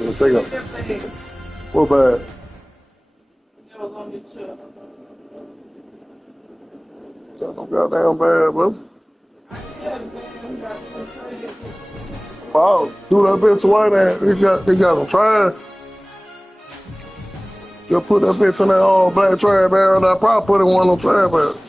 Yeah, take it. What bad? Got no goddamn bad, bro. Wow, do that bitch away there. He got some trash. Just put that bitch in that black trash barrel. I probably put it in one of them trash barrels.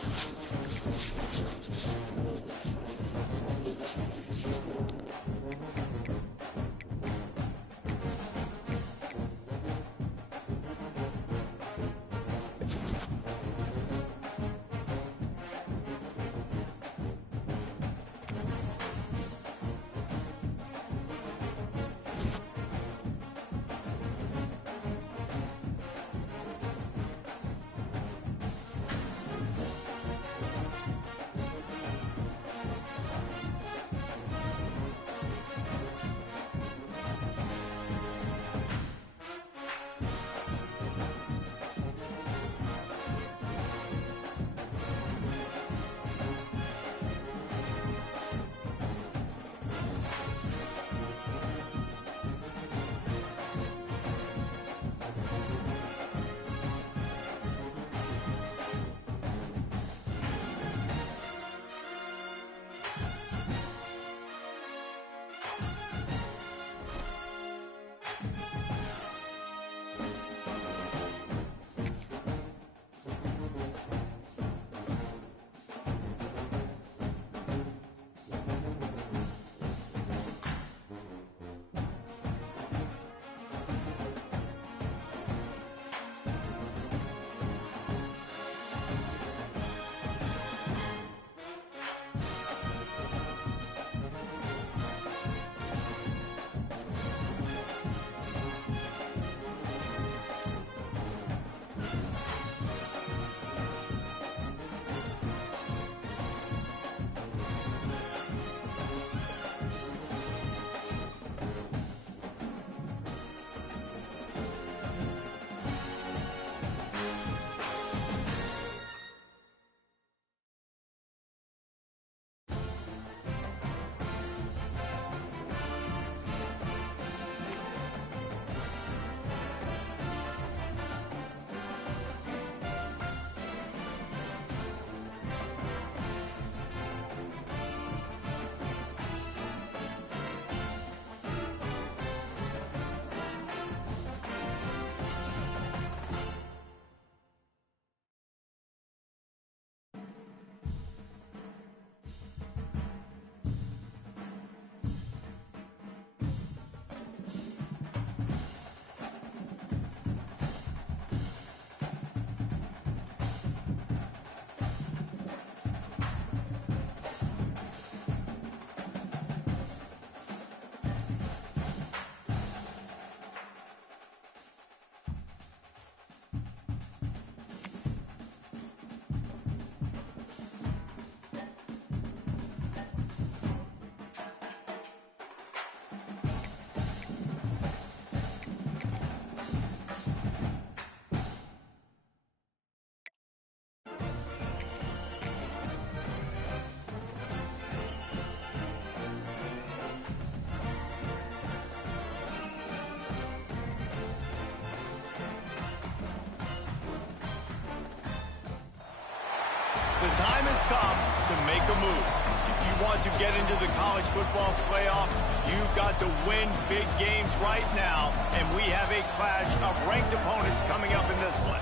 The time has come to make a move. If you want to get into the college football playoff, you've got to win big games right now, and we have a clash of ranked opponents coming up in this one.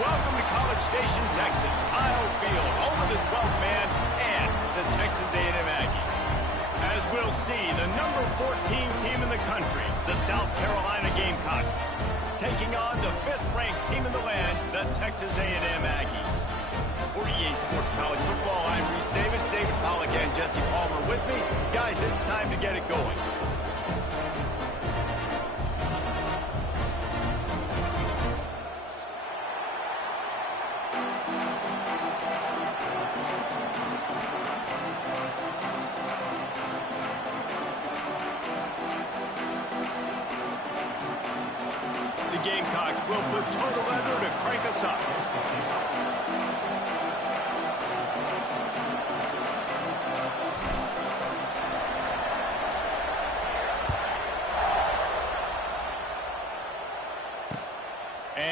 Welcome to College Station, Texas. Kyle Field, over the 12th man, and the Texas A&M Aggies. As we'll see, the number 14 team in the country, the South Carolina Gamecocks, taking on the 5th-ranked team in the land, the Texas A&M Aggies. For EA Sports College Football, I'm Reese Davis, David Pollack, and Jesse Palmer with me. Guys, it's time to get it going. The Gamecocks will put total leather to crank us up.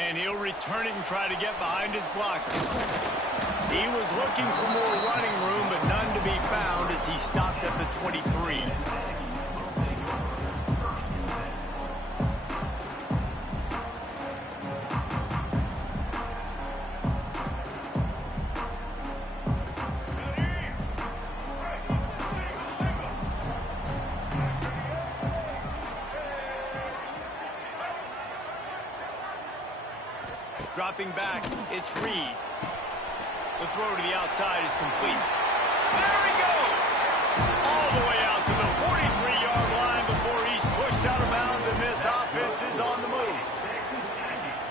And he'll return it and try to get behind his blockers. He was looking for more running room, but none to be found as he stopped at the 23. Dropping back, it's Reed. The throw to the outside is complete. There he goes! All the way out to the 43-yard line before he's pushed out of bounds, and this offense is on the move.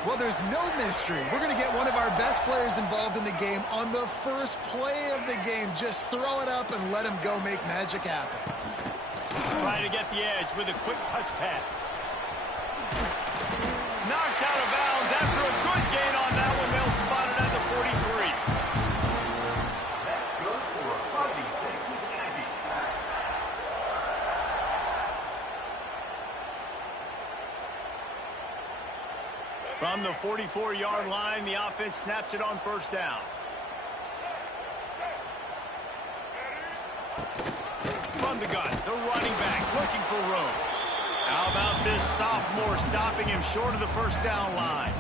Well, there's no mystery. We're going to get one of our best players involved in the game on the first play of the game. Just throw it up and let him go make magic happen. Trying to get the edge with a quick touch pass. Knocked out of bounds after a good gain on that one. They'll spot it at the 43. That's good for a Fighting Texas Aggie. From the 44-yard line, the offense snaps it on first down. From the gun, the running back looking for room. How about this sophomore stopping him short of the first down line?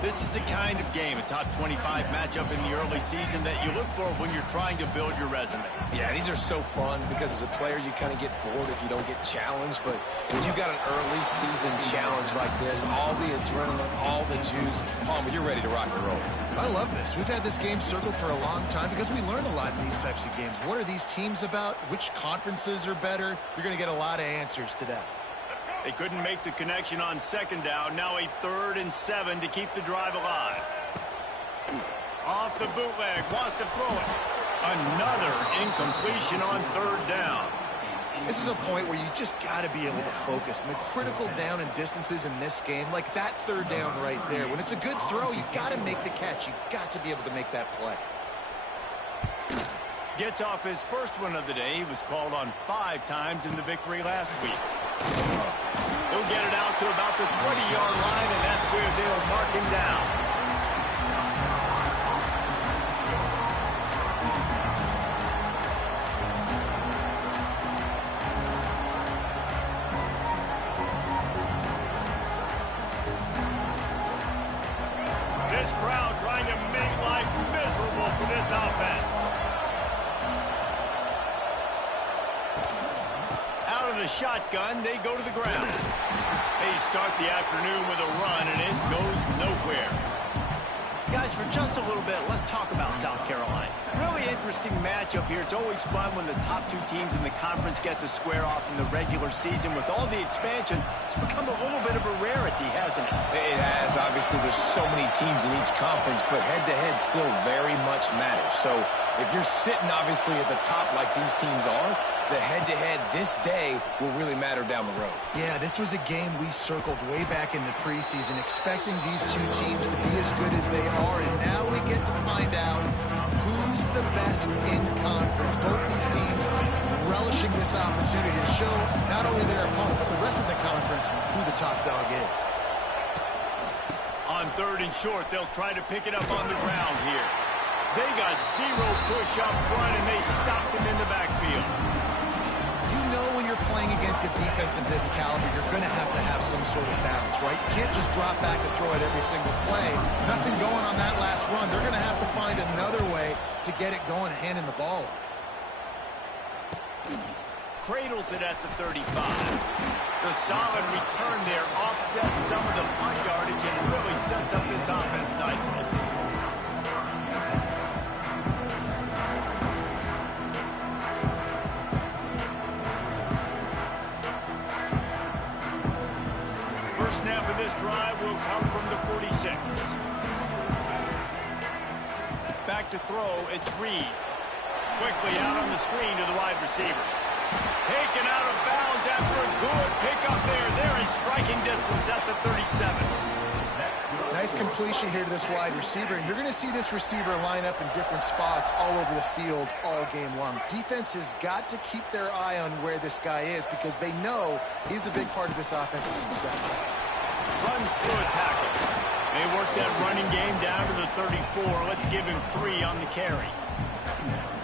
This is the kind of game, a top 25 matchup in the early season, that you look for when you're trying to build your resume. Yeah, these are so fun because as a player, you kind of get bored if you don't get challenged. But when you got an early season challenge like this, all the adrenaline, all the juice, Palmer, you're ready to rock and roll. I love this. We've had this game circled for a long time because we learn a lot in these types of games. What are these teams about? Which conferences are better? You're going to get a lot of answers today. They couldn't make the connection on second down. Now a 3rd and 7 to keep the drive alive. Off the bootleg, wants to throw it. Another incompletion on 3rd down. This is a point where you just got to be able to focus. And the critical down and distances in this game, like that 3rd down right there, when it's a good throw, you got to make the catch. You got to be able to make that play. Gets off his first one of the day. He was called on 5 times in the victory last week. He'll get it out to about the 20-yard line, and that's where they'll mark him down. This crowd trying to make life miserable for this offense. Out of the shotgun, they go to the ground. They start the afternoon with a run, and it goes nowhere. Guys, for just a little bit, let's talk about South Carolina. Really interesting matchup here. It's always fun when the top 2 teams in the conference get to square off in the regular season. With all the expansion, it's become a little bit of a rarity, hasn't it? It has. Obviously, there's so many teams in each conference, but head-to-head still very much matters. So if you're sitting, obviously, at the top like these teams are, the head-to-head this day will really matter down the road. Yeah, this was a game we circled way back in the preseason, expecting these 2 teams to be as good as they are, and now we get to find out who's the best in conference. Both these teams relishing this opportunity to show not only their opponent, but the rest of the conference who the top dog is. On 3rd and short, they'll try to pick it up on the ground here. They got 0 push up front, and they stopped him in the backfield. When you're playing against a defense of this caliber, you're going to have some sort of balance, right? You can't just drop back and throw it every single play. Nothing going on that last run. They're going to have to find another way to get it going, handing the ball off. Cradles it at the 35. The solid return there offsets some of the punt yardage and really sets up this offense nicely. Snap of this drive will come from the 46. Back to throw, it's Reed. Quickly out on the screen to the wide receiver. Taken out of bounds after a good pickup there. They're in striking distance at the 37. Nice completion here to this wide receiver, and you're going to see this receiver line up in different spots all over the field all game long. Defense has got to keep their eye on where this guy is because they know he's a big part of this offense's success. Runs through a tackle. They work that running game down to the 34. Let's give him 3 on the carry.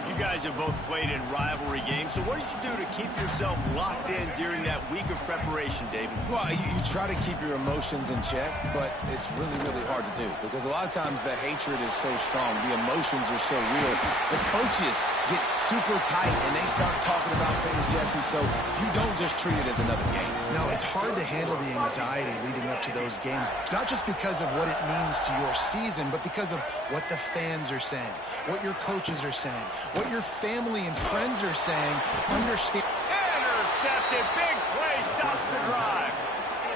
You guys have both played in rivalry games, so what did you do to keep yourself locked in during that week of preparation, David? Well, you try to keep your emotions in check, but it's really, really hard to do because a lot of times the hatred is so strong, the emotions are so real. The coaches get super tight and they start talking about things, Jesse, so you don't just treat it as another game. No, it's hard to handle the anxiety leading up to those games, not just because of what it means to your season, but because of what the fans are saying, what your coaches are saying, what your family and friends are saying. Understand. Intercepted. Big play stops the drive.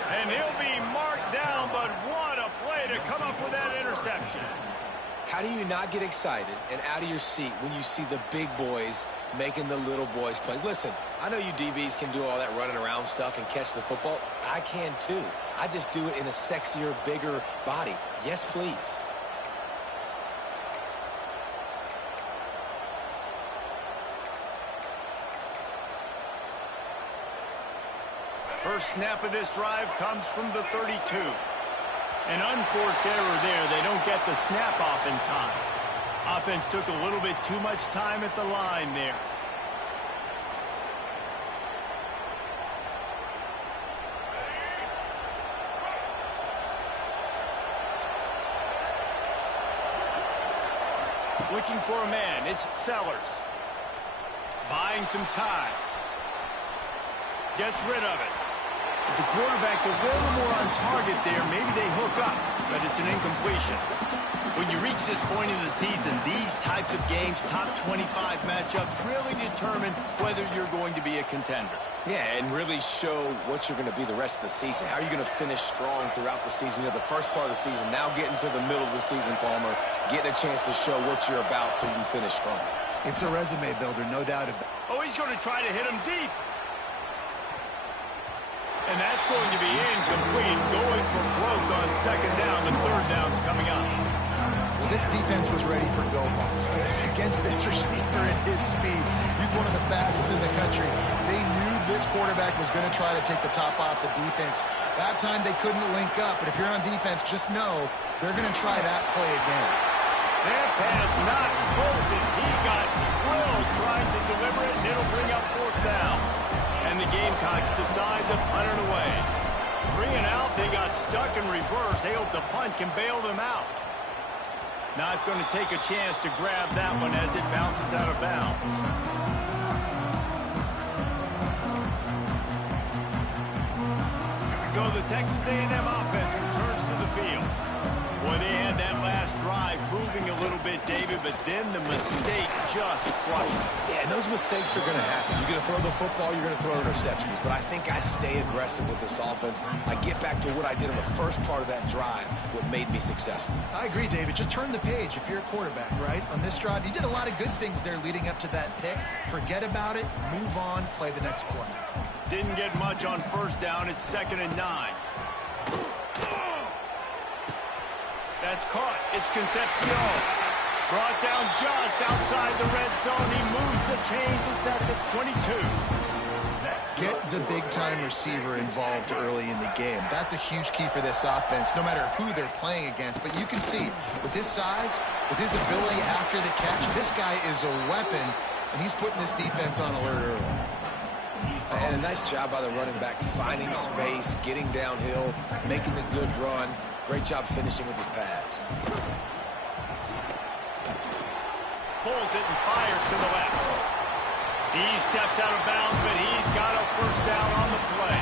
And he'll be marked down, but what a play to come up with that interception. How do you not get excited and out of your seat when you see the big boys making the little boys play? Listen, I know you DBs can do all that running around stuff and catch the football. I can too. I just do it in a sexier, bigger body. Yes, please. First snap of this drive comes from the 32. An unforced error there. They don't get the snap off in time. Offense took a little bit too much time at the line there. Looking for a man. It's Sellers. Buying some time. Gets rid of it. If the quarterback's a little more on target there, maybe they hook up, but it's an incompletion. When you reach this point in the season, these types of games, top 25 matchups, really determine whether you're going to be a contender. Yeah, and really show what you're going to be the rest of the season. How are you going to finish strong throughout the season? You know, the first part of the season, now getting to the middle of the season, Palmer, getting a chance to show what you're about so you can finish strong. It's a resume builder, no doubt about it. Oh, he's going to try to hit him deep. And that's going to be incomplete. Going for broke on second down. The third down's coming up. Well, this defense was ready for go balls against this receiver and his speed. He's one of the fastest in the country. They knew this quarterback was going to try to take the top off the defense. That time they couldn't link up, but if you're on defense, just know they're going to try that play again. That pass not close as he got drilled trying to deliver it, and it'll bring up fourth down. And the Gamecocks decide to punt it away. 3 and out, they got stuck in reverse. They hope the punt can bail them out. Not going to take a chance to grab that one as it bounces out of bounds. So the Texas A&M offense returns to the field. Boy, they had that last drive moving a little bit, David, but then the mistake just crushed them. Yeah, and those mistakes are going to happen. You're going to throw the football, you're going to throw interceptions. But I think I stay aggressive with this offense. I get back to what I did on the first part of that drive, what made me successful. I agree, David. Just turn the page if you're a quarterback, right? On this drive, you did a lot of good things there leading up to that pick. Forget about it, move on, play the next play. Didn't get much on first down. It's 2nd and 9. That's caught. It's Concepcion. Brought down just outside the red zone. He moves the chains. It's at the 22. Get the big-time receiver involved early in the game. That's a huge key for this offense, no matter who they're playing against. But you can see, with his size, with his ability after the catch, this guy is a weapon, and he's putting this defense on alert early. And a nice job by the running back, finding space, getting downhill, making the good run. Great job finishing with his pads. Pulls it and fires to the left. He steps out of bounds, but he's got a first down on the play.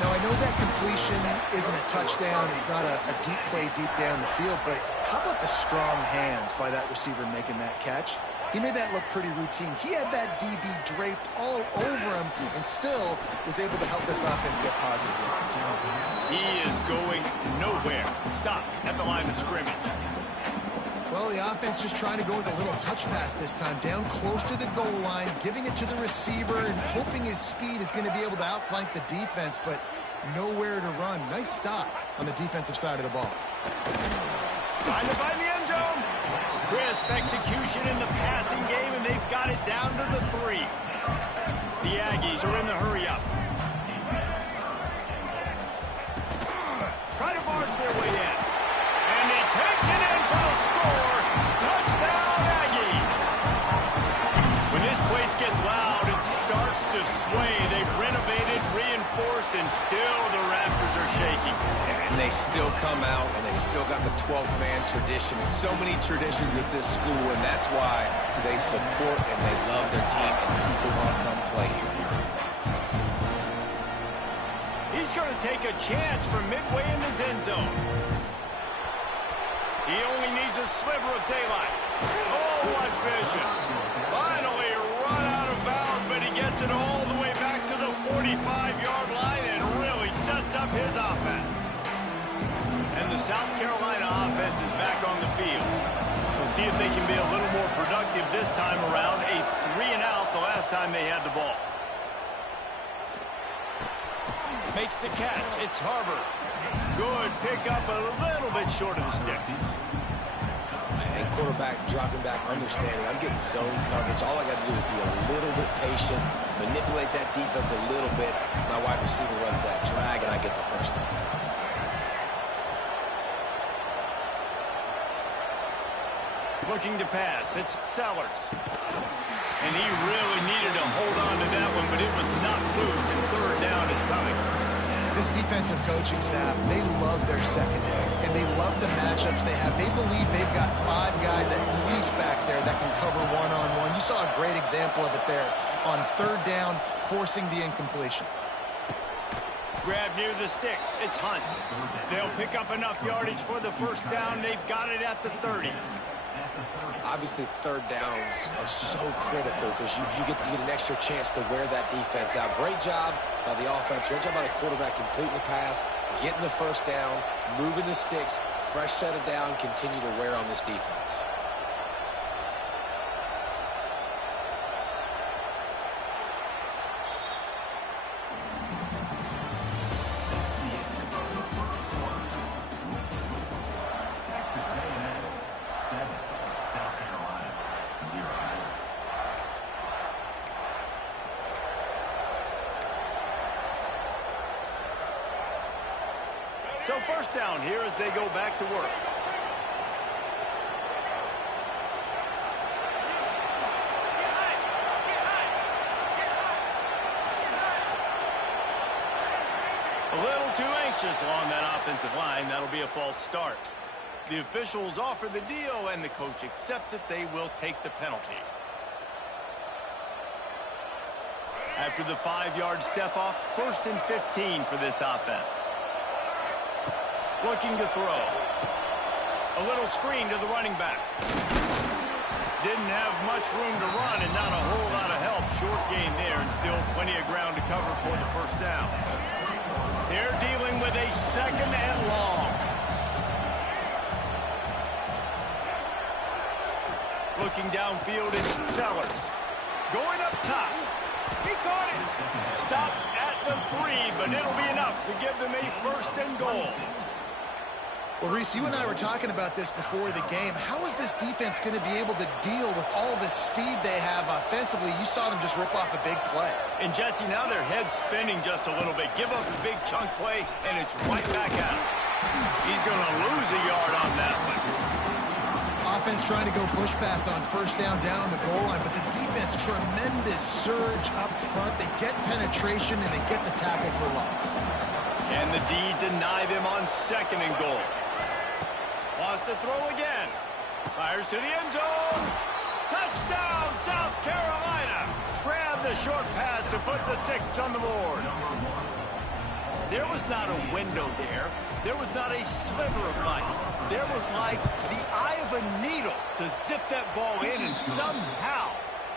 Now, I know that completion isn't a touchdown. It's not a deep play deep down the field, but how about the strong hands by that receiver making that catch? He made that look pretty routine. He had that DB draped all over him and still was able to help this offense get positive yards. He is going nowhere. Stop at the line of scrimmage. Well, the offense just trying to go with a little touch pass this time, down close to the goal line, giving it to the receiver and hoping his speed is going to be able to outflank the defense, but nowhere to run. Nice stop on the defensive side of the ball. Trying to find the end zone. Crisp execution in the passing game, and they've got it down to the 3. The Aggies are in the hurry-up. Try to march their way in. and still the Raptors are shaking. And they still come out, and they still got the 12th man tradition. So many traditions at this school, and that's why they support and they love their team, and people want to come play here. He's going to take a chance from midway in his end zone. He only needs a sliver of daylight. Oh, what vision. Finally run out of bounds, but he gets it all the way back to the 45-yard line and really sets up his offense. And the South Carolina offense is back on the field. We'll see if they can be a little more productive this time around. A 3-and-out the last time they had the ball. Makes the catch. It's Harbor. Good pickup, a little bit short of the sticks. And quarterback dropping back, understanding. I'm getting zone coverage. All I got to do is be a little bit patient, manipulate that defense a little bit. My wide receiver runs that drag, and I get the first down. Looking to pass. It's Sellers. And he really needed to hold on to that one, but it was not loose, and third down is coming. This defensive coaching staff, they love their secondary, and they love the matchups they have. They believe they've got 5 guys at least back there that can cover one-on-one. You saw a great example of it there on third down, forcing the incompletion. Grab near the sticks. It's Hunt. They'll pick up enough yardage for the first down. They've got it at the 30. Obviously, third downs are so critical because you get an extra chance to wear that defense out. Great job by the offense. Great job by the quarterback completing the pass, getting the first down, moving the sticks, fresh set of down, continue to wear on this defense. So first down here as they go back to work. A little too anxious along that offensive line. That'll be a false start. The officials offer the deal, and the coach accepts it. They will take the penalty. After the 5-yard step off, 1st and 15 for this offense. Looking to throw. A little screen to the running back. Didn't have much room to run and not a whole lot of help. Short gain there and still plenty of ground to cover for the first down. They're dealing with a 2nd and long. Looking downfield, it's Sellers. Going up top. He caught it. Stopped at the 3, but it'll be enough to give them a 1st and goal. Well, Reese, you and I were talking about this before the game. How is this defense going to be able to deal with all the speed they have offensively? You saw them just rip off a big play. And, Jesse, now their head's spinning just a little bit. Give up a big chunk play, and it's right back at him. He's going to lose a yard on that one. Offense trying to go push pass on first down the goal line, but the defense, tremendous surge up front. They get penetration, and they get the tackle for loss. Can the D deny them on 2nd and goal? Wants to throw again. Fires to the end zone. Touchdown, South Carolina. Grab the short pass to put the 6 on the board. There was not a window there. There was not a sliver of light. There was like the eye of a needle to zip that ball in, and somehow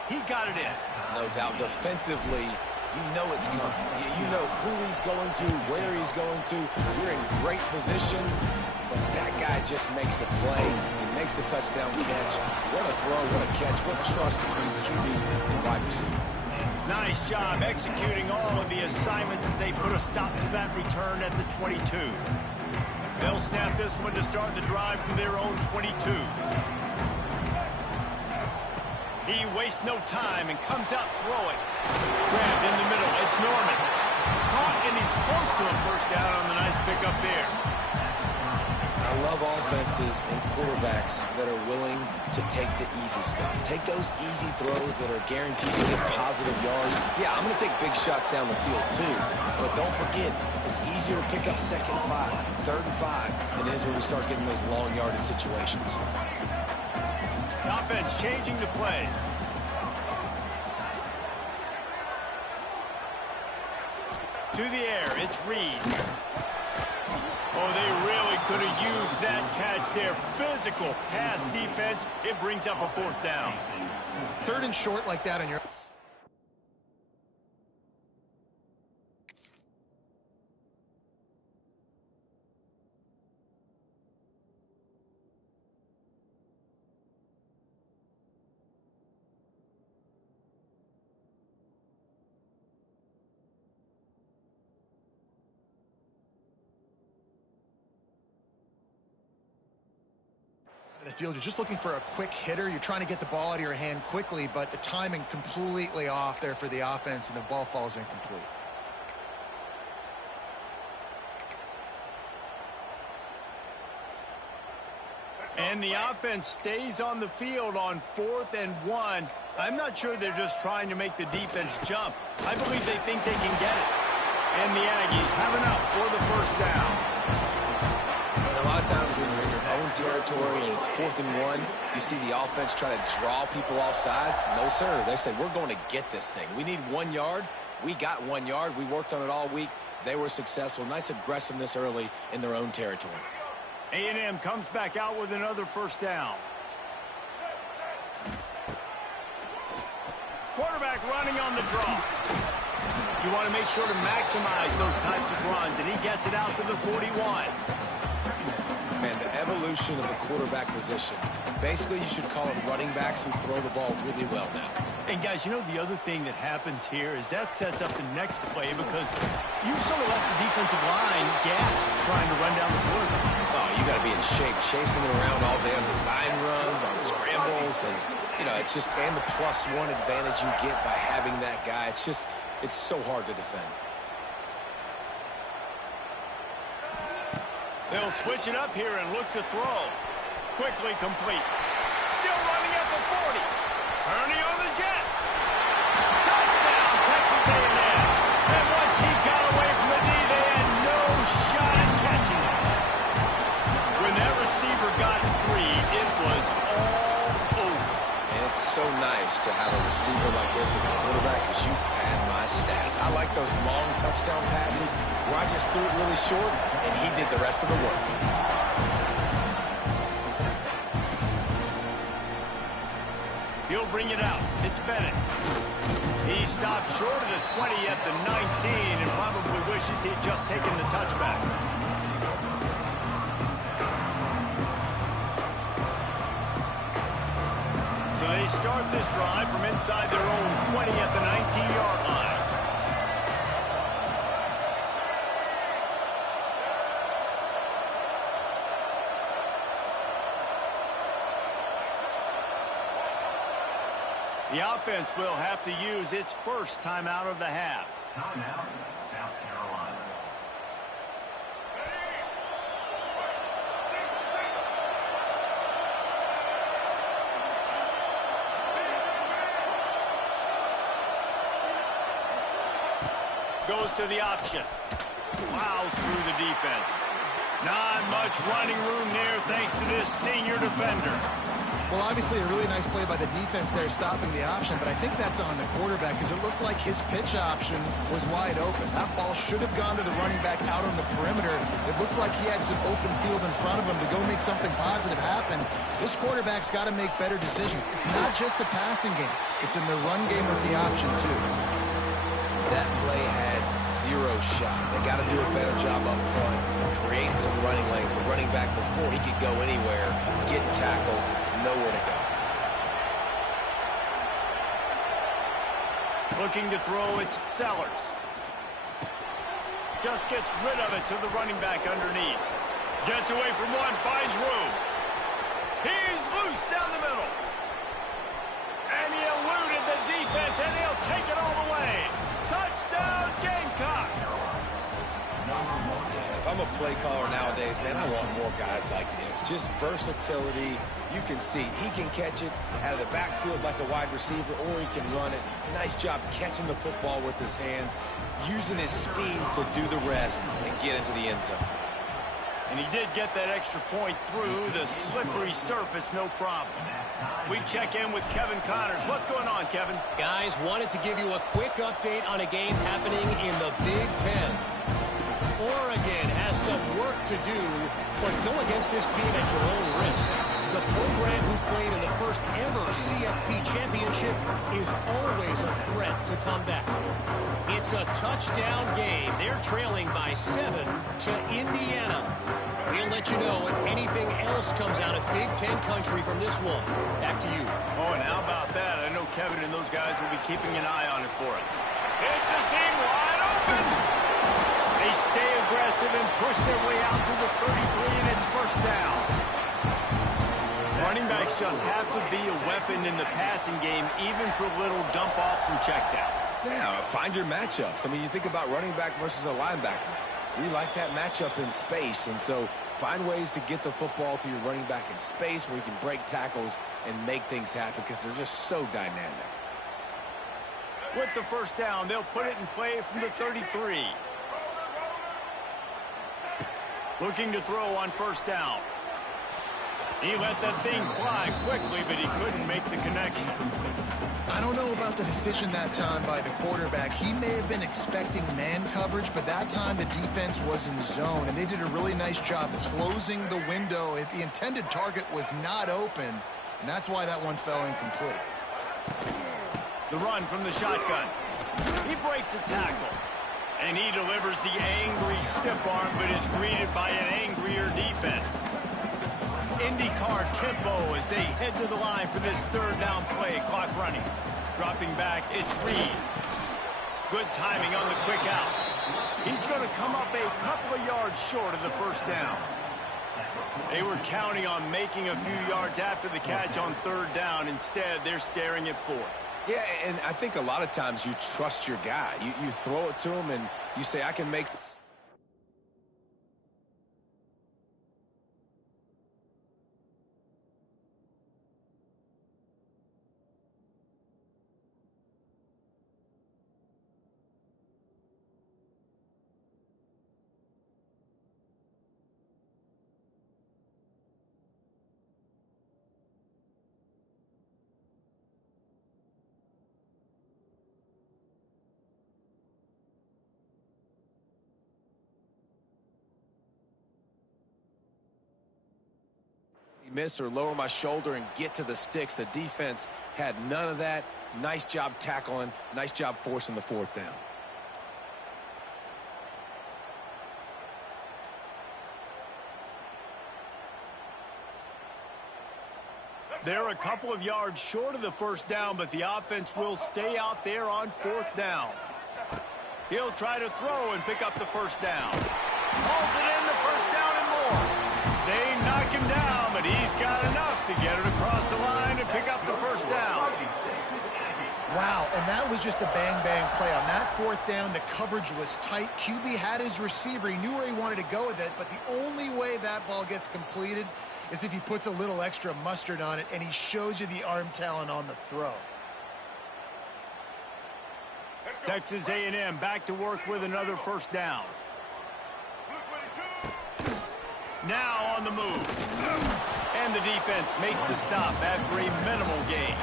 he got it in. No doubt. Defensively, you know it's coming. You know who he's going to, where he's going to. You're in great position, but that guy just makes a play. He makes the touchdown catch. What a throw, what a catch, what trust between QB and wide receiver. Nice job executing all of the assignments as they put a stop to that return at the 22. They'll snap this one to start the drive from their own 22. He wastes no time and comes out throwing. Grabbed in the middle. It's Norman. Caught, and he's close to a first down on the nice pickup there. I love love offenses and quarterbacks that are willing to take the easy stuff. Take those easy throws that are guaranteed to get positive yards. Yeah, I'm going to take big shots down the field too, but don't forget, it's easier to pick up 2nd and 5, 3rd and 5 than it is when we start getting those long yardage situations. Offense changing the play. To the air, it's Reed. Oh, they really could have used that catch there. Physical pass defense. It brings up a 4th down. 3rd and short like that on your... the field. You're just looking for a quick hitter. You're trying to get the ball out of your hand quickly, but the timing completely off there for the offense, and the ball falls incomplete. And the offense stays on the field on 4th and 1. I'm not sure they're just trying to make the defense jump. I believe they think they can get it. And the Aggies have enough for the 1st down. And a lot of times when you're in your own territory and it's 4th and 1, you see the offense try to draw people off sides. No, sir. They say, we're going to get this thing. We need 1 yard. We got 1 yard. We worked on it all week. They were successful. Nice aggressiveness early in their own territory. A&M comes back out with another 1st down. Quarterback running on the draw. You want to make sure to maximize those types of runs, and he gets it out to the 41. Man, the evolution of the quarterback position. Basically, you should call them running backs who throw the ball really well now. And guys, you know the other thing that happens here is that sets up the next play because you sort of left the defensive line gassed trying to run down the quarterback. Oh, you got to be in shape, chasing it around all day on design runs, on scrambles, and, you know, it's just, and the +1 advantage you get by having that guy. It's just, it's so hard to defend. They'll switch it up here and look to throw. Quickly complete. Still running at the 40. Turning on the Jets. Touchdown, Texas A&M. And once he got away from the knee, they had no shot at catching it. When that receiver got 3, it was all over. And it's so nice to have a receiver like this as a quarterback because you pad my stats. I like those long touchdown passes where I just threw it really short and he did the rest of the work. He'll bring it out. It's Bennett. He stopped short of the 20 at the 19 and probably wishes he'd just taken the touchback. So they start this drive from inside their own 20 at the 19-yard line. The offense will have to use its first timeout of the half. Timeout, South Carolina. Goes to the option. Plows through the defense. Not much running room there thanks to this senior defender. Well, obviously a really nice play by the defense there stopping the option, but I think that's on the quarterback because it looked like his pitch option was wide open. That ball should have gone to the running back out on the perimeter. It looked like he had some open field in front of him to go make something positive happen. This quarterback's got to make better decisions. It's not just the passing game. It's in the run game with the option, too. That play had 0 shot. They got to do a better job up front, creating some running lanes. The running back, before he could go anywhere, getting tackled, nowhere to go. Looking to throw, it's Sellers. Just gets rid of it to the running back underneath. Gets away from one, finds room. He's loose down the middle. And he eluded the defense, and he'll take it all the way. Touchdown, Gamecocks. Yeah, if I'm a play caller nowadays, man, I want more guys like this. Just versatility. You can see he can catch it out of the backfield like a wide receiver, or he can run it. Nice job catching the football with his hands, using his speed to do the rest and get into the end zone. And he did get that extra point through the slippery surface, no problem. We check in with Kevin Connors. What's going on, Kevin? Guys, wanted to give you a quick update on a game happening in the Big Ten. Oregon has some work to do, but go against this team at your own risk. The program who played in the first ever CFP championship is always a threat to come back. It's a touchdown game. They're trailing by 7 to Indiana. We'll let you know if anything else comes out of Big Ten country from this one. Back to you. Oh, and how about that? I know Kevin and those guys will be keeping an eye on it for us. It's a seam wide open. They stay aggressive and push their way out to the 33, and it's first down. Running backs just have to be a weapon in the passing game, even for little dump-offs and checkdowns. Yeah, find your matchups. I mean, you think about running back versus a linebacker. We like that matchup in space, and so find ways to get the football to your running back in space where you can break tackles and make things happen because they're just so dynamic. With the first down, they'll put it in play from the 33. Looking to throw on first down. He let that thing fly quickly, but he couldn't make the connection. I don't know about the decision that time by the quarterback. He may have been expecting man coverage, but that time the defense was in zone, and they did a really nice job closing the window. The intended target was not open, and that's why that one fell incomplete. The run from the shotgun. He breaks a tackle, and he delivers the angry stiff arm, but is greeted by an angrier defense. IndyCar tempo as they head to the line for this third down play. Clock running. Dropping back, it's Reed. Good timing on the quick out. He's going to come up a couple of yards short of the first down. They were counting on making a few yards after the catch on third down. Instead, they're staring at fourth. Yeah, and I think a lot of times you trust your guy. You throw it to him and you say, I can make... miss or lower my shoulder and get to the sticks. The defense had none of that. Nice job tackling. Nice job forcing the fourth down. They're a couple of yards short of the first down, but the offense will stay out there on fourth down. He'll try to throw and pick up the first down. Hauls it in, the first down and more. They knock him down, but he's got enough to get it across the line and pick up the first down. Wow, and that was just a bang-bang play. On that fourth down, the coverage was tight. QB had his receiver. He knew where he wanted to go with it, but the only way that ball gets completed is if he puts a little extra mustard on it, and he shows you the arm talent on the throw. Texas A&M back to work with another first down. Now on the move. And the defense makes the stop after a minimal gain.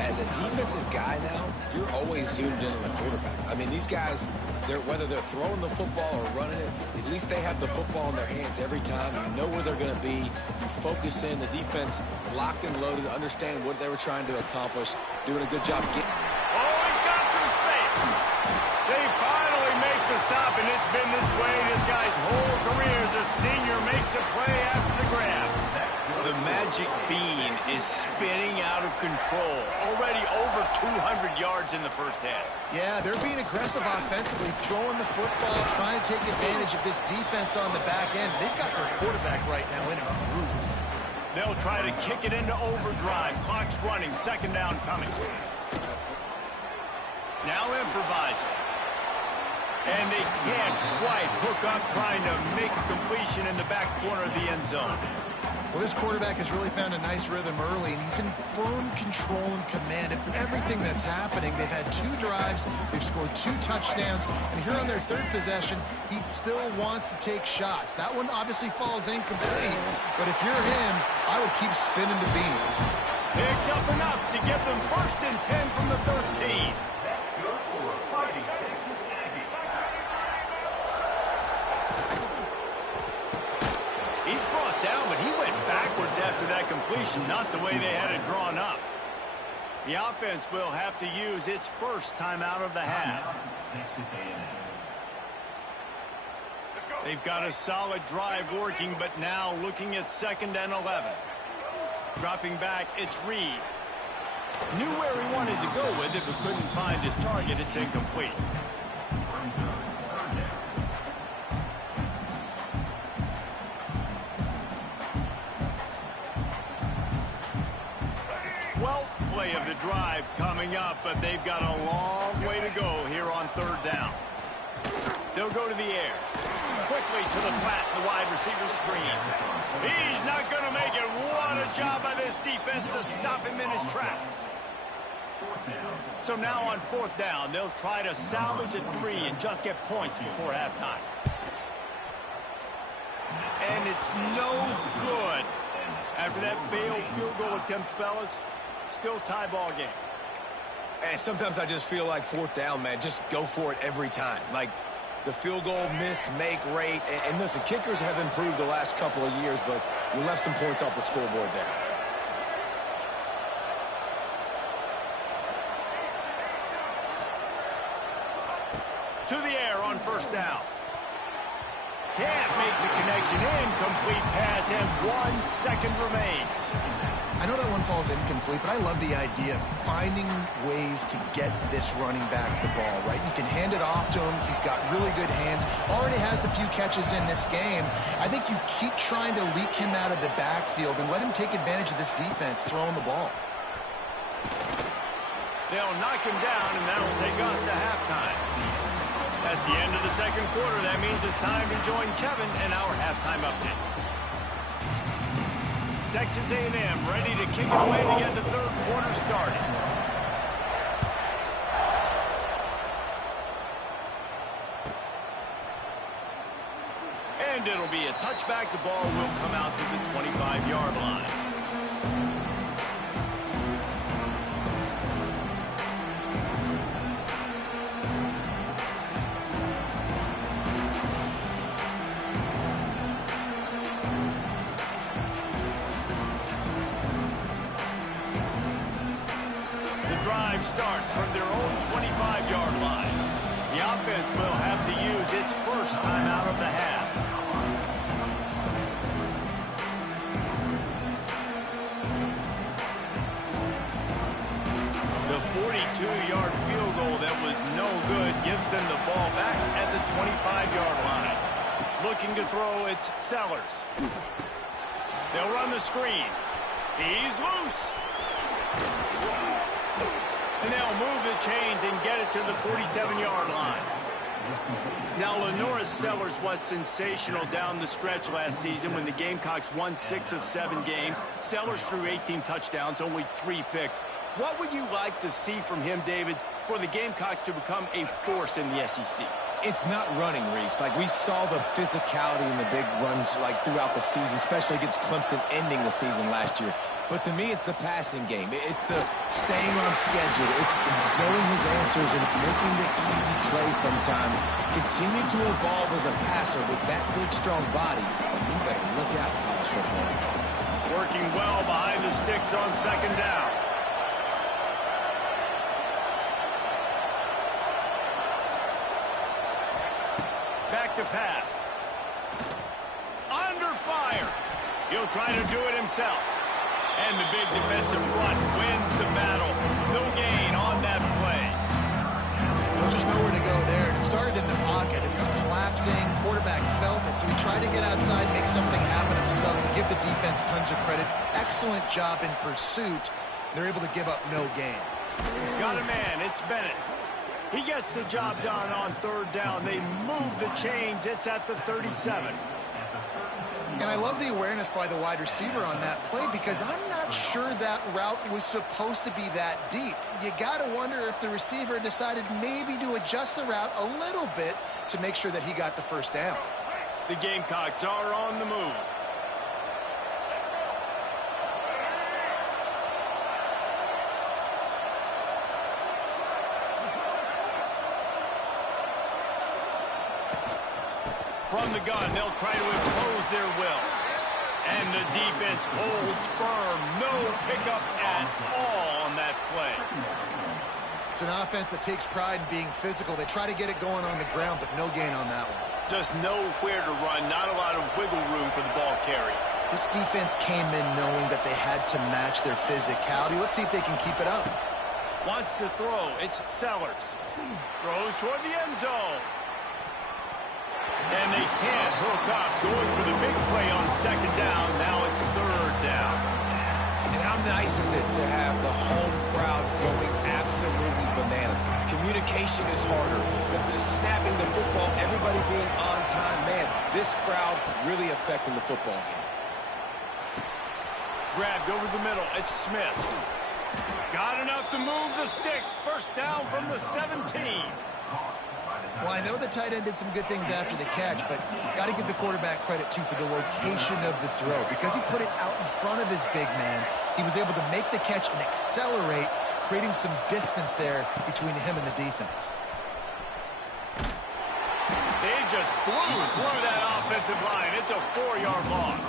As a defensive guy now, you're always zoomed in on the quarterback. I mean, these guys, whether they're throwing the football or running it, at least they have the football in their hands every time. You know where they're going to be. You focus in. The defense locked and loaded to understand what they were trying to accomplish. Doing a good job getting... Oh, he's got some space. They finally make the stop, and it's been this way this guy's whole career as a senior makes a play after the grab. The magic bean is spinning out of control. Already over 200 yards in the first half. Yeah, they're being aggressive offensively, throwing the football, trying to take advantage of this defense on the back end. They've got their quarterback right now in a groove. They'll try to kick it into overdrive. Clock's running. Second down coming. Now improvising. And they can't quite hook up trying to make a completion in the back corner of the end zone. Well, this quarterback has really found a nice rhythm early, and he's in firm control and command of everything that's happening. They've had 2 drives, they've scored 2 touchdowns, and here on their 3rd possession, he still wants to take shots. That one obviously falls incomplete, but if you're him, I would keep spinning the beam. Picks up enough to get them 1st and 10 from the 13. That's good for a Fighting Texas Aggie. He's brought down, but he went backwards after that completion, not the way they had it drawn up. The offense will have to use its first timeout of the half. Texas A&M. They've got a solid drive working, but now looking at 2nd and 11. Dropping back, it's Reed. Knew where he wanted to go with it, but couldn't find his target. It's incomplete. Play of the drive coming up, but they've got a long way to go here on 3rd down. They'll go to the air. Quickly to the flat, the wide receiver screen. He's not going to make it. What a job by this defense to stop him in his tracks. So now on 4th down, they'll try to salvage a 3 and just get points before halftime. And it's no good. After that failed field goal attempt, fellas, still tie ball game. And sometimes I just feel like 4th down, man, just go for it every time. Like the field goal miss, make rate. And listen, kickers have improved the last couple of years, but we left some points off the scoreboard there. To the air on 1st down. Can't make the connection. Incomplete pass, and 1 second remains. I know that one falls incomplete, but I love the idea of finding ways to get this running back the ball, right? You can hand it off to him. He's got really good hands. Already has a few catches in this game. I think you keep trying to leak him out of the backfield and let him take advantage of this defense throwing the ball. They'll knock him down, and that'll take us to halftime. That's the end of the 2nd quarter. That means it's time to join Kevin in our halftime update. Texas A&M ready to kick it away to get the 3rd quarter started. And it'll be a touchback. The ball will come out to the 25-yard line. Drive starts from their own 25-yard line. The offense will have to use its first timeout of the half. The 42-yard field goal that was no good gives them the ball back at the 25-yard line. Looking to throw, it's Sellers. They'll run the screen. He's loose. And they'll move the chains and get it to the 47-yard line. Now, Lenoris Sellers was sensational down the stretch last season when the Gamecocks won 6 of 7 games. Sellers threw 18 touchdowns, only 3 picks. What would you like to see from him, David, for the Gamecocks to become a force in the SEC? It's not running, Reese. Like, we saw the physicality in the big runs, like, throughout the season, especially against Clemson ending the season last year. But to me, it's the passing game. It's the staying on schedule. It's knowing his answers and making the easy play sometimes. Continue to evolve as a passer with that big, strong body. And you better look out, college football. Working well behind the sticks on 2nd down. Back to pass. Under fire. He'll try to do it himself. And the big defensive front wins the battle. No gain on that play. Well, just nowhere to go there. It started in the pocket. It was collapsing. Quarterback felt it, so he tried to get outside, make something happen himself. We give the defense tons of credit. Excellent job in pursuit. They're able to give up no gain. Got a man. It's Bennett. He gets the job done on third down. They move the chains. It's at the 37. And I love the awareness by the wide receiver on that play because I'm not sure that route was supposed to be that deep. You got to wonder if the receiver decided maybe to adjust the route a little bit to make sure that he got the first down. The Gamecocks are on the move. From the gun, they'll try to impose their will. And the defense holds firm. No pickup at all on that play. It's an offense that takes pride in being physical. They try to get it going on the ground, but no gain on that one. Just nowhere to run. Not a lot of wiggle room for the ball carrier. This defense came in knowing that they had to match their physicality. Let's see if they can keep it up. Wants to throw. It's Sellers. Throws toward the end zone. And they can't hook up. Going for the big play on second down. Now it's third down. And how nice is it to have the home crowd going absolutely bananas? Communication is harder. The snapping the football, everybody being on time. Man, this crowd really affecting the football game. Grabbed over the middle. It's Smith. Got enough to move the sticks. First down from the 17. Well, I know the tight end did some good things after the catch, but got to give the quarterback credit, too, for the location of the throw. Because he put it out in front of his big man, he was able to make the catch and accelerate, creating some distance there between him and the defense. They just blew through that offensive line. It's a 4-yard loss.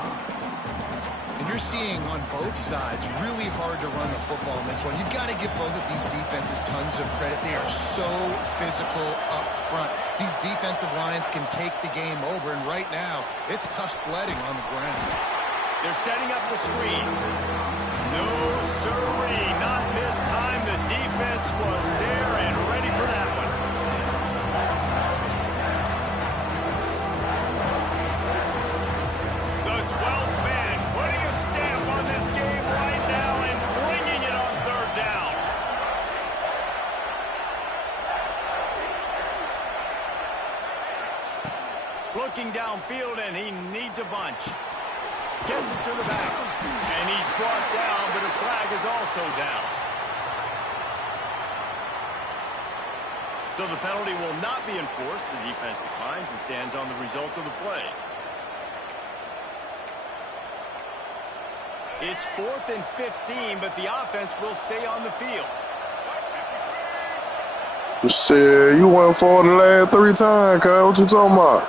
And you're seeing on both sides really hard to run the football in this one. You've got to give both of these defenses tons of credit. They are so physical up front. These defensive lines can take the game over, and right now, it's tough sledding on the ground. They're setting up the screen. No siree, not this time. The defense was there and ready for that one. The 12th man putting a stamp on this game right now and bringing it on third down. Looking downfield, and he needs a bunch. Gets it to the back. And he's brought down, but a flag is also down. So the penalty will not be enforced. The defense declines and stands on the result of the play. It's 4th and 15, but the offense will stay on the field. Shit, you went for the last 3 times, cuz. What you talking about?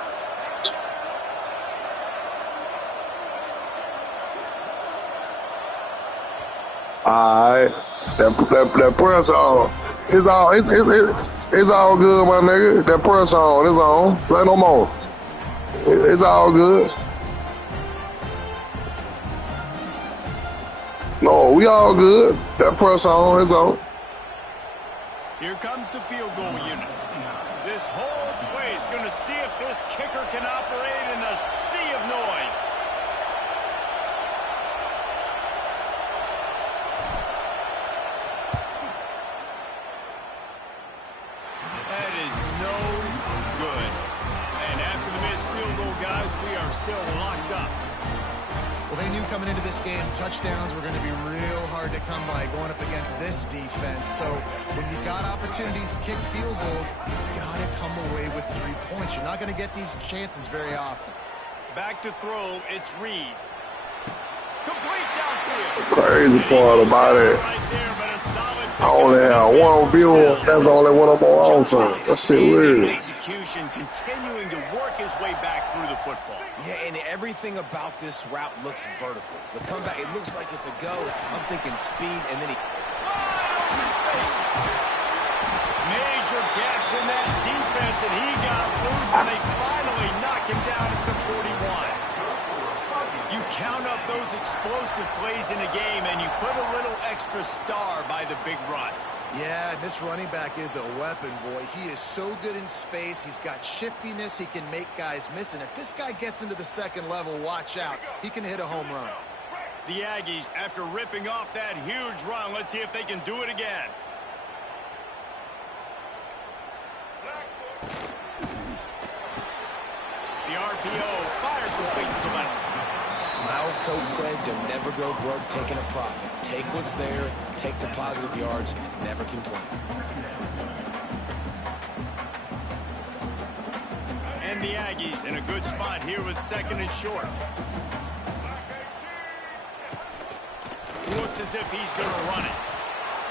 Alright, that press on. It's all good, my nigga. That press on, it's on. Say no more. It's all good. No, we all good. That press on, it's on. Here comes the field goal unit. This whole play is going to see if this kicker can operate in a sea of noise. That is no good. And after the missed field goal, guys, we are still locked up. Well, they knew coming into this game touchdowns were going to be real hard to come by going up against this defense. So when you got opportunities to kick field goals, you've got to come away with 3 points. You're not going to get these chances very often. Back to throw, it's Reed. Complete downfield. Crazy part about it. Right there, but a solid I only have one view. That's the only one I'm on also. That shit weird. Execution continuing to work his way back through the football. Yeah, and everything about this route looks vertical. The comeback, it looks like it's a go. I'm thinking speed, and then he... Wide open spaces. Major gaps in that defense, and he got loose, and they finally knock him down at the 41. You count up those explosive plays in a game, and you put a little extra star by the big runs. Yeah, this running back is a weapon, boy. He is so good in space. He's got shiftiness. He can make guys miss. And if this guy gets into the second level, watch out. He can hit a home run. The Aggies, after ripping off that huge run, let's see if they can do it again. RPO, fired complete to the left. My old coach said you'll never go broke taking a profit. Take what's there, take the positive yards, and never complain. And the Aggies in a good spot here with 2nd and short. Looks as if he's going to run it.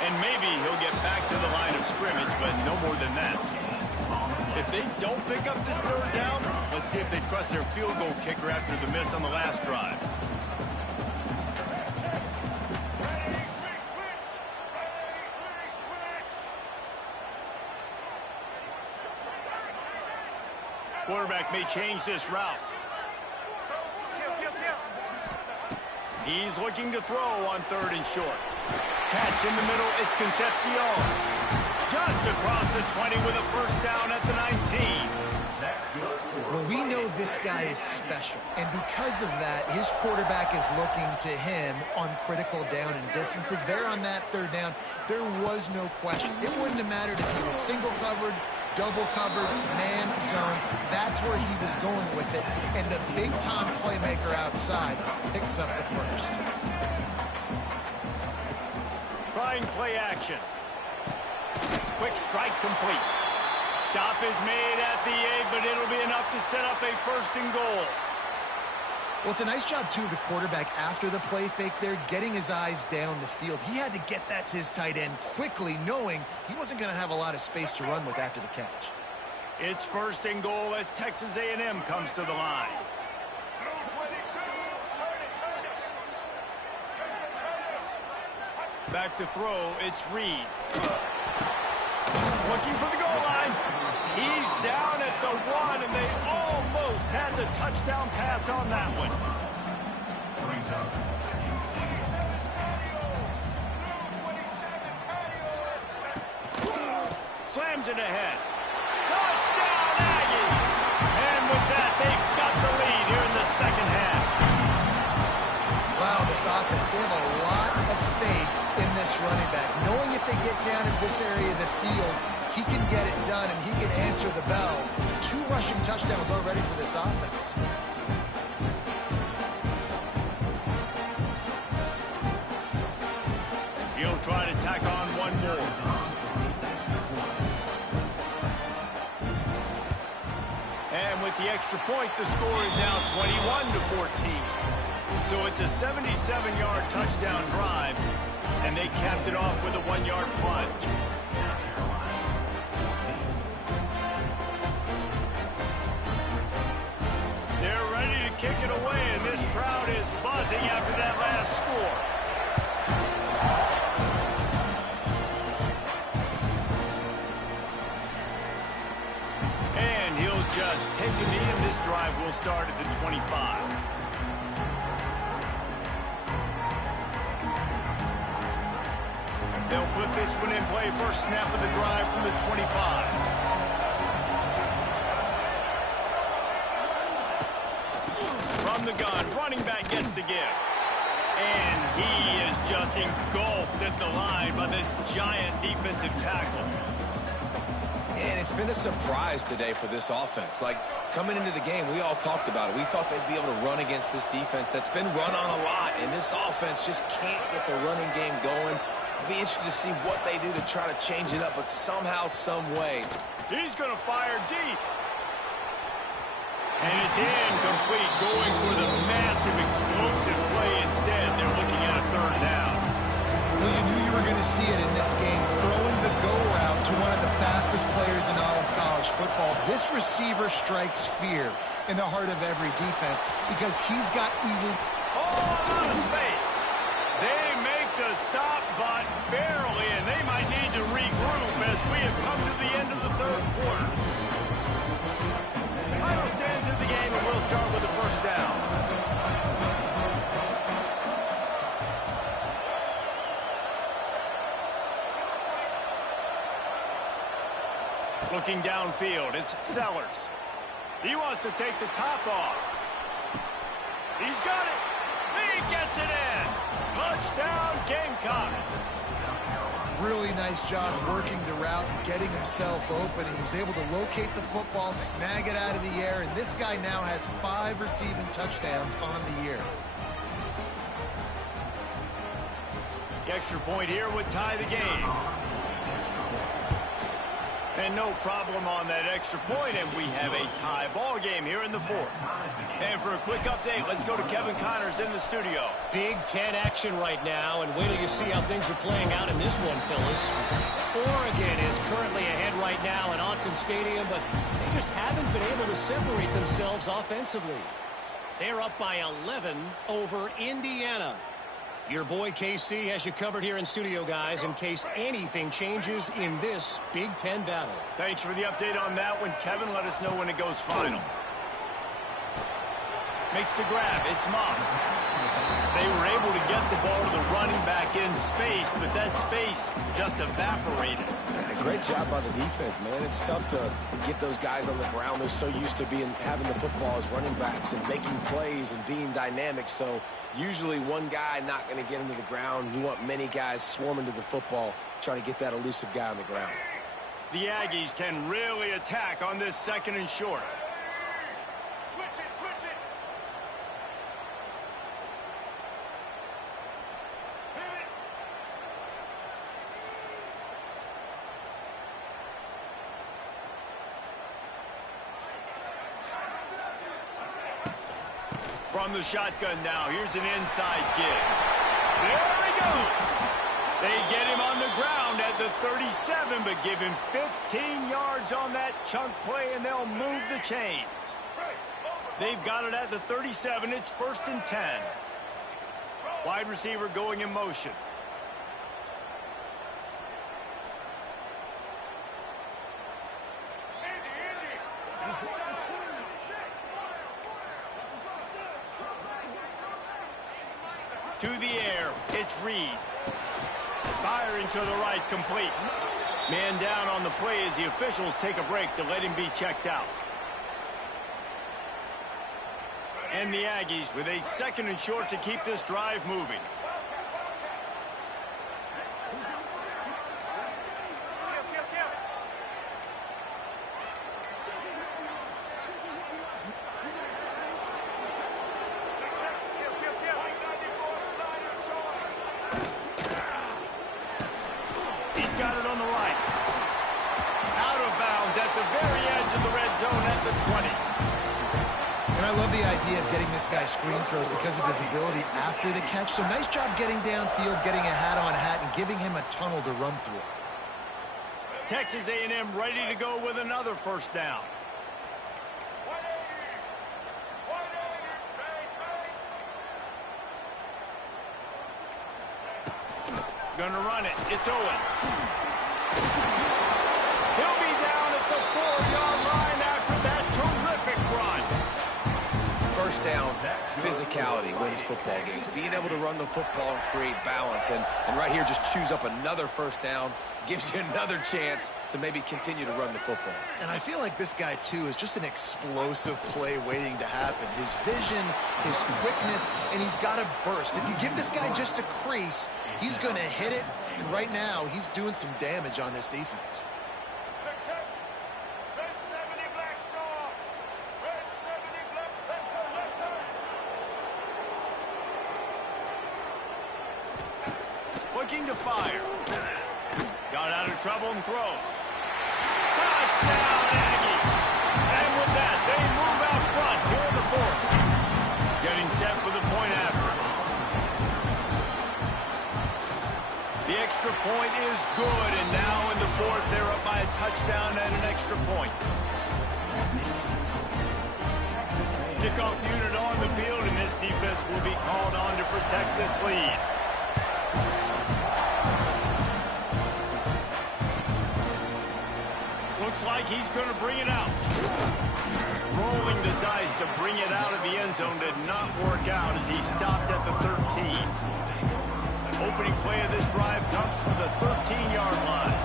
And maybe he'll get back to the line of scrimmage, but no more than that. If they don't pick up this 3rd down, let's see if they trust their field goal kicker after the miss on the last drive. Quarterback may change this route. He's looking to throw on 3rd and short. Catch in the middle, it's Concepcion. Just across the 20 with a 1st down at the 19. Well, we know this guy is special, and because of that, his quarterback is looking to him on critical down and distances. There on that 3rd down, there was no question. It wouldn't have mattered if he was single covered, double covered, man zone. That's where he was going with it, and the big-time playmaker outside picks up the 1st. Trying play action. Quick strike complete. Stop is made at the 8, but it'll be enough to set up a 1st and goal. Well, it's a nice job, too, of the quarterback after the play fake there, getting his eyes down the field. He had to get that to his tight end quickly, knowing he wasn't going to have a lot of space to run with after the catch. It's 1st and goal as Texas A&M comes to the line. Back to throw, it's Reed. Looking for the goal line. He's down at the 1, and they almost had the touchdown pass on that one. Slams it ahead. Touchdown, Aggie! And with that, they've got the lead here in the 2nd half. Wow, this offense, they have a lot of faith in this running back. Knowing if they get down in this area of the field, he can get it done and he can answer the bell. 2 rushing touchdowns already for this offense. He'll try to tack on 1 more. And with the extra point, the score is now 21-14. So it's a 77-yard touchdown drive, and they capped it off with a 1-yard plunge. They're ready to kick it away, and this crowd is buzzing after that last score. And he'll just take a knee, and this drive will start at the 25. They'll put this one in play. 1st snap of the drive from the 25. From the gun, running back gets the give. And he is just engulfed at the line by this giant defensive tackle. And it's been a surprise today for this offense. Like, coming into the game, we all talked about it. We thought they'd be able to run against this defense that's been run on a lot. And this offense just can't get the running game going. Be interested to see what they do to try to change it up, but somehow, some way. He's going to fire deep. And it's incomplete, going for the massive explosive play instead. They're looking at a 3rd down. Well, you knew you were going to see it in this game, throwing the go route to one of the fastest players in all of college football. This receiver strikes fear in the heart of every defense because he's got even... Oh, a lot of space. They make the stop, but barely, and they might need to regroup as we have come to the end of the 3rd quarter. Final stand to the game, and we'll start with the 1st down. Looking downfield, it's Sellers. He wants to take the top off. He's got it. He gets it in. Touchdown, Gamecocks. Really nice job working the route and getting himself open. He was able to locate the football, snag it out of the air, and this guy now has 5 receiving touchdowns on the year. The extra point here would tie the game. And no problem on that extra point, and we have a tie ball game here in the 4th. And for a quick update, let's go to Kevin Connors in the studio. Big Ten action right now, and wait till you see how things are playing out in this one, Phyllis. Oregon is currently ahead right now at Autzen Stadium, but they just haven't been able to separate themselves offensively. They're up by 11 over Indiana. Your boy KC has you covered here in studio, guys, in case anything changes in this Big Ten battle. Thanks for the update on that one, Kevin. Let us know when it goes final. Makes the grab. It's Moss. They were able to get the ball to the running back in space, but that space just evaporated. And a great job by the defense, man. It's tough to get those guys on the ground. They're so used to having the football as running backs and making plays and being dynamic. So usually one guy not going to get him to the ground. You want many guys swarming to the football, trying to get that elusive guy on the ground. The Aggies can really attack on this 2nd and short. From the shotgun now, here's an inside give. There he goes. They get him on the ground at the 37, but give him 15 yards on that chunk play, and they'll move the chains. They've got it at the 37. It's 1st and 10. Wide receiver going in motion. To the air, it's Reed. Firing to the right, complete. Man down on the play as the officials take a break to let him be checked out. And the Aggies with a 2nd and short to keep this drive moving. Got it on the right. Out of bounds at the very edge of the red zone at the 20. And I love the idea of getting this guy screen throws because of his ability after the catch. So nice job getting downfield, getting a hat-on-hat, and giving him a tunnel to run through. Texas A&M ready to go with another 1st down. Gonna run it. It's Owens. He'll be down at the 4-yard line after that terrific run. 1st down, physicality wins football games. Being able to run the football and create balance. And right here, just choose up another 1st down. Gives you another chance to maybe continue to run the football. And I feel like this guy, too, is just an explosive play waiting to happen. His vision, his quickness, and he's got a burst. If you give this guy just a crease, he's going to hit it. And right now, he's doing some damage on this defense. Looking to fire. Got out of trouble and throws. Touchdown, Aggie. And with that, they move out front here in the 4th. Getting set for the point after. The extra point is good, and now in the 4th, they're up by a touchdown and an extra point. Kickoff unit on the field, and this defense will be called on to protect this lead. Looks like he's going to bring it out. Rolling the dice to bring it out of the end zone did not work out as he stopped at the 13. Opening play of this drive comes from the 13-yard line.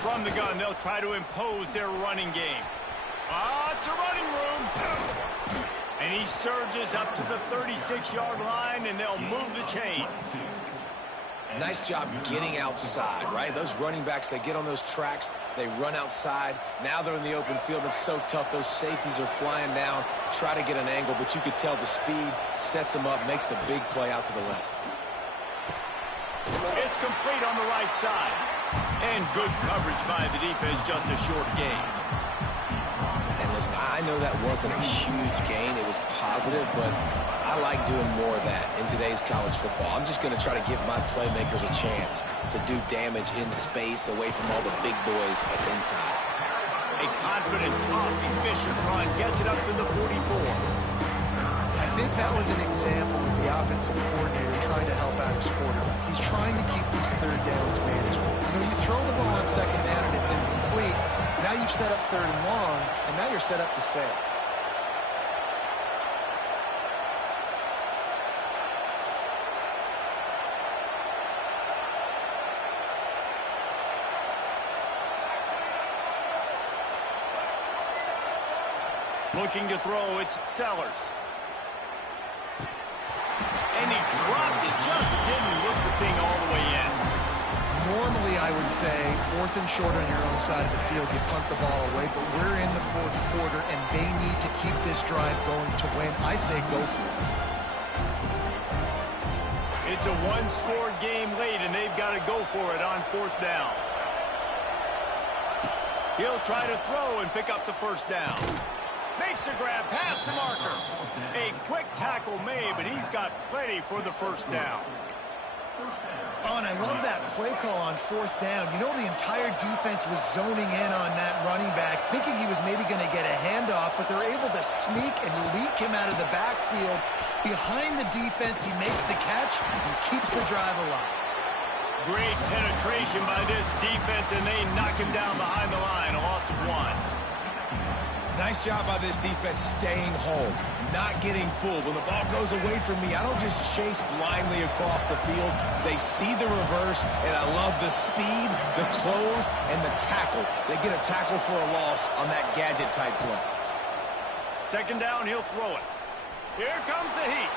From the gun, they'll try to impose their running game. It's a running room. And he surges up to the 36-yard line, and they'll move the chains. Nice job getting outside, right? Those running backs, they get on those tracks, they run outside. Now they're in the open field. It's so tough. Those safeties are flying down, try to get an angle, but you could tell the speed sets them up, makes the big play out to the left. It's complete on the right side. And good coverage by the defense, just a short gain. And listen, I know that wasn't a huge gain. It was positive, but I like doing more of that in today's college football. I'm just going to try to give my playmakers a chance to do damage in space away from all the big boys inside. A confident, tough, efficient run gets it up to the 44. I think that was an example of the offensive coordinator trying to help out his quarterback. He's trying to keep these third downs manageable. You know, you throw the ball on second down and it's incomplete. Now you've set up third and long, and now you're set up to fail. Looking to throw, it's Sellers. And he dropped it, just didn't look the thing all the way in. Normally, I would say, 4th and short on your own side of the field, you punt the ball away, but we're in the 4th quarter, and they need to keep this drive going to win. I say go for it. It's a one-score game late, and they've got to go for it on 4th down. He'll try to throw and pick up the first down. Makes a grab past the marker. A quick tackle made, but he's got plenty for the first down. Oh, and I love that play call on 4th down. You know, the entire defense was zoning in on that running back, thinking he was maybe going to get a handoff, but they're able to sneak and leak him out of the backfield. Behind the defense, he makes the catch and keeps the drive alive. Great penetration by this defense, and they knock him down behind the line. A loss of 1. Nice job by this defense staying home, not getting fooled. When the ball goes away from me, I don't just chase blindly across the field. They see the reverse, and I love the speed, the close, and the tackle. They get a tackle for a loss on that gadget-type play. Second down, he'll throw it. Here comes the heat.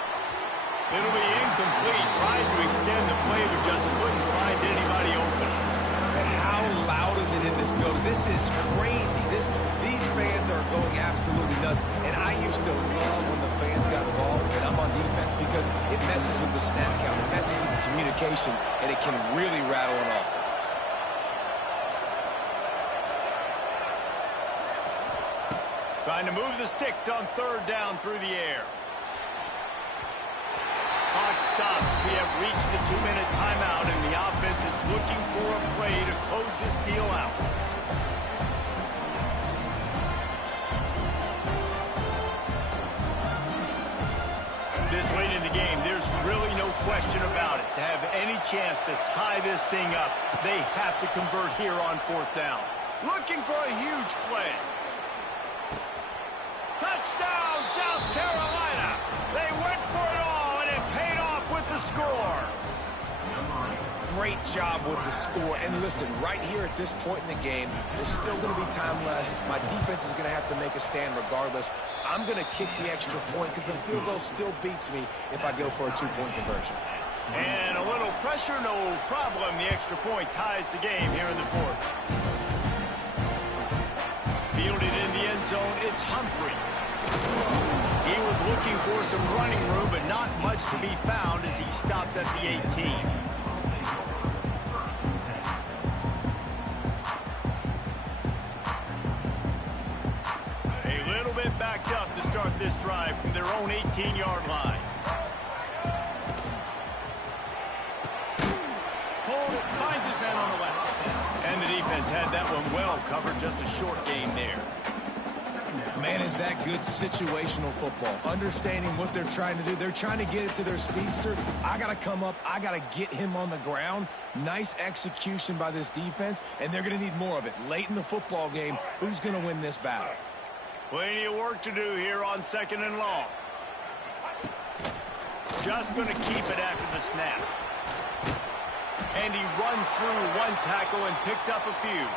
It'll be incomplete. Tried to extend the play, but just couldn't find anybody open. And how loud is it in this building? This is crazy. These fans are going absolutely nuts. And I used to love when the fans got involved, and I'm on defense, because it messes with the snap count, it messes with the communication, and it can really rattle an offense. Trying to move the sticks on 3rd down through the air. Clock stops. We have reached the 2-minute timeout, and the offense is looking for a play to close this deal out. This late in the game, there's really no question about it. To have any chance to tie this thing up, they have to convert here on 4th down. Looking for a huge play. Touchdown, South Carolina! They went for it all, and it paid off with the score. Great job with the score. And listen, right here at this point in the game, there's still going to be time left. My defense is going to have to make a stand regardless. I'm going to kick the extra point because the field goal still beats me if I go for a 2-point conversion. And a little pressure, no problem. The extra point ties the game here in the 4th. Fielded in the end zone, it's Humphrey. He was looking for some running room, but not much to be found as he stopped at the 18. A little bit backed up to start this drive from their own 18-yard line. Hold it, finds his man on the left. And the defense had that one well covered, just a short game there. Man, is that good situational football. Understanding what they're trying to do. They're trying to get it to their speedster. I got to come up. I got to get him on the ground. Nice execution by this defense, and they're going to need more of it. Late in the football game, who's going to win this battle? Plenty of work to do here on 2nd and long. Just going to keep it after the snap. And he runs through one tackle and picks up a few.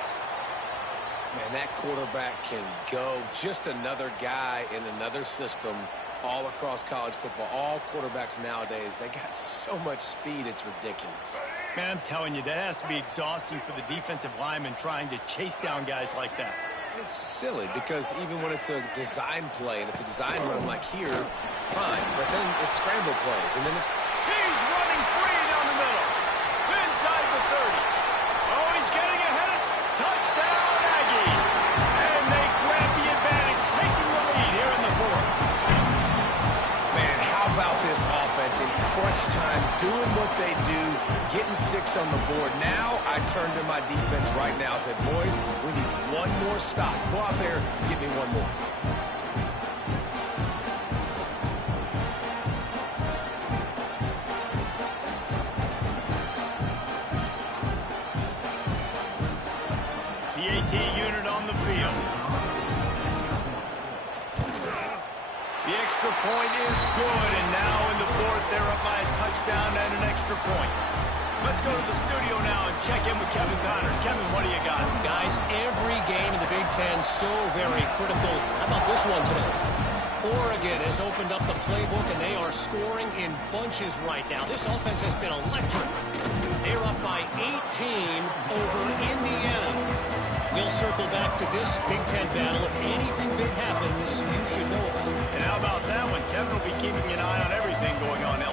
Man, that quarterback can go. Just another guy in another system all across college football. All quarterbacks nowadays, they got so much speed, it's ridiculous. Man, I'm telling you, that has to be exhausting for the defensive lineman trying to chase down guys like that. It's silly because even when it's a design play and it's a design run like here, fine. But then it's scramble plays, and then it's... He's running free down the middle. Inside the 30. Oh, he's getting ahead. Touchdown, Aggies. And they grab the advantage, taking the lead here in the fourth. Man, how about this offense in crunch time, doing what they do, getting 6 on the board. Now I turn to my defense right now and said, boys, we need one more stop. Go out there, give me one more. The AT unit on the field. The extra point is good, and now in the fourth, they're up by a touchdown and an extra point. Let's go to the studio now and check in with Kevin Connors. Kevin, what do you got? Guys, every game in the Big Ten so very critical. How about this one today? Oregon has opened up the playbook, and they are scoring in bunches right now. This offense has been electric. They're up by 18 over Indiana. We'll circle back to this Big Ten battle. If anything big happens, you should know about it. And how about that one? Kevin will be keeping an eye on everything going on.